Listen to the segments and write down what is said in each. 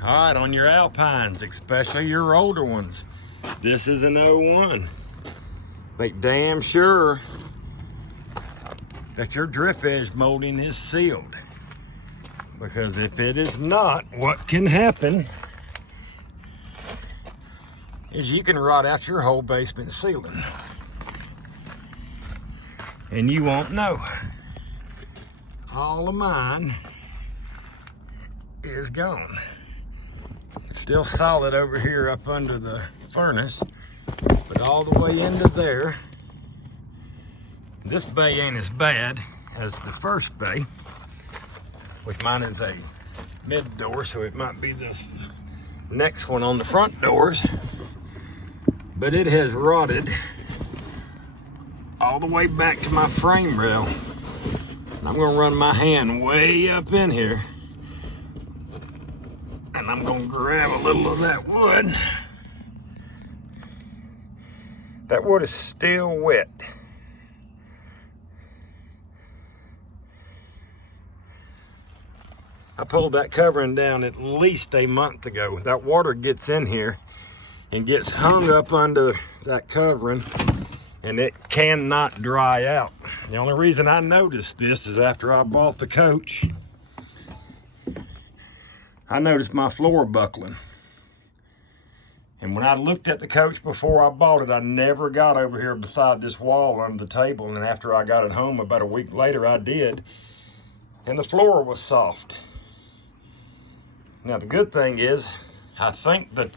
All right, on your Alpines, especially your older ones, this is an 01. Make damn sure that your drip edge molding is sealed. Because if it is not, what can happen is you can rot out your whole basement ceiling. And you won't know. All of mine is gone. Still solid over here up under the furnace, but all the way into there. This bay ain't as bad as the first bay, which mine is a mid door, so it might be this next one on the front doors, but it has rotted all the way back to my frame rail. And I'm gonna run my hand way up in here, and I'm gonna grab a little of that wood. That wood is still wet. I pulled that covering down at least a month ago. That water gets in here and gets hung up under that covering, and it cannot dry out. The only reason I noticed this is after I bought the coach, I noticed my floor buckling. And when I looked at the coach before I bought it, I never got over here beside this wall under the table. And after I got it home about a week later, I did. And the floor was soft. Now the good thing is, I think that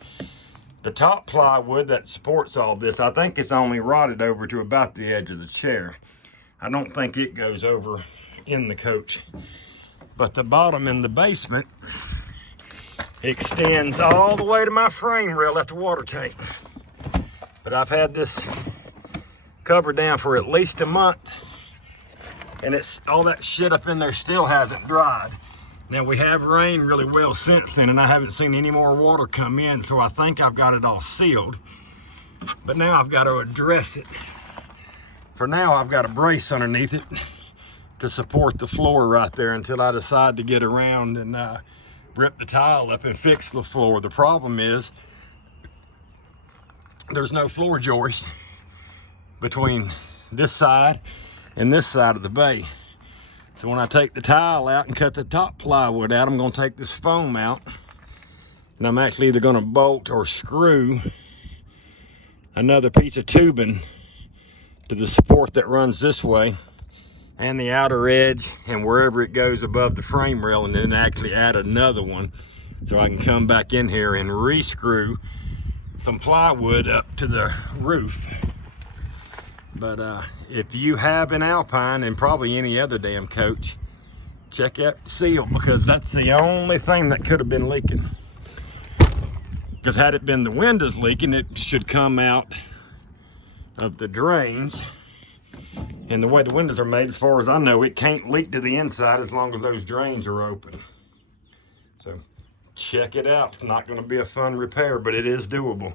the top plywood that supports all this, I think it's only rotted over to about the edge of the chair. I don't think it goes over in the coach. But the bottom in the basement extends all the way to my frame rail at the water tank. But I've had this cover down for at least a month, and it's all that shit up in there still hasn't dried. Now we have rained really well since then, and I haven't seen any more water come in, so I think I've got it all sealed. But now I've got to address it. For now, I've got a brace underneath it to support the floor right there until I decide to get around and rip the tile up and fix the floor. The problem is there's no floor joist between this side and this side of the bay. So when I take the tile out and cut the top plywood out, I'm going to take this foam out, and I'm actually either going to bolt or screw another piece of tubing to the support that runs this way and the outer edge and wherever it goes above the frame rail, and then actually add another one so I can come back in here and re-screw some plywood up to the roof. But if you have an Alpine, and probably any other damn coach, check out the seal, because that's the only thing that could have been leaking. Because had it been the windows leaking, it should come out of the drains. And the way the windows are made, as far as I know, it can't leak to the inside as long as those drains are open. So check it out. It's not going to be a fun repair, but it is doable.